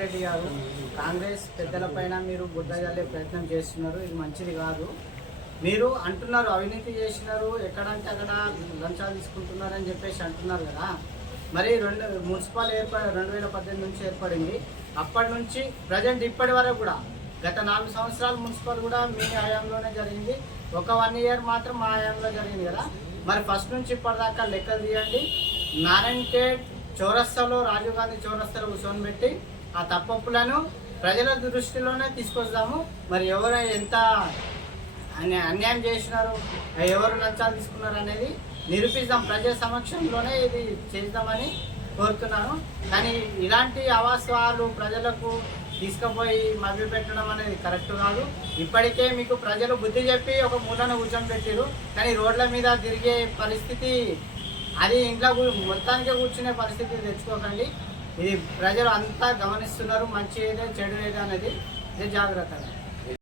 రెడ్డి గారు. కాంగ్రెస్ పెద్దలపైన మీరు బుద్ధ ప్రయత్నం చేస్తున్నారు. ఇది మంచిది కాదు. మీరు అంటున్నారు అవినీతి చేసినారు ఎక్కడంటే అక్కడ లంచాలు తీసుకుంటున్నారని చెప్పేసి అంటున్నారు కదా. మరి రెండు మున్సిపల్ ఏర్పడి రెండు వేల పద్దెనిమిది నుంచి ఏర్పడింది. అప్పటి నుంచి ప్రజెంట్ ఇప్పటి వరకు కూడా గత నాలుగు సంవత్సరాలు మున్సిపల్ కూడా మీ హయాంలోనే జరిగింది. ఒక వన్ ఇయర్ మాత్రం మా హయాంలో జరిగింది కదా. మరి ఫస్ట్ నుంచి ఇప్పటిదాకా లెక్కలు తీయండి. నారాయణ్ ఖేడ్ చౌరస్తాలో రాజీవ్ గాంధీ చౌరస్తాలో కూర్చొని పెట్టి ఆ తప్పప్పులను ప్రజల దృష్టిలోనే తీసుకొస్తాము. మరి ఎవరు ఎంత అన్యాయం చేసినారు ఎవరు లంచాలు తీసుకున్నారు అనేది నిరూపిద్దాం ప్రజల సమక్షంలోనే ఇది చేద్దామని కోరుతున్నాను. కానీ ఇలాంటి అవాస్వాలు ప్రజలకు తీసుకుపోయి మభ్య పెట్టడం అనేది కరెక్ట్ కాదు. ఇప్పటికే మీకు ప్రజలు బుద్ధి చెప్పి ఒక మూలను కూర్చొని పెట్టారు కానీ రోడ్ల మీద తిరిగే పరిస్థితి అది ఇంట్లో మొత్తానికే కూర్చునే పరిస్థితి తెచ్చుకోకండి. ఇది ప్రజలు అంతా గమనిస్తున్నారు మంచి ఏదో చెడు ఏదో అనేది. ఇది జాగ్రత్త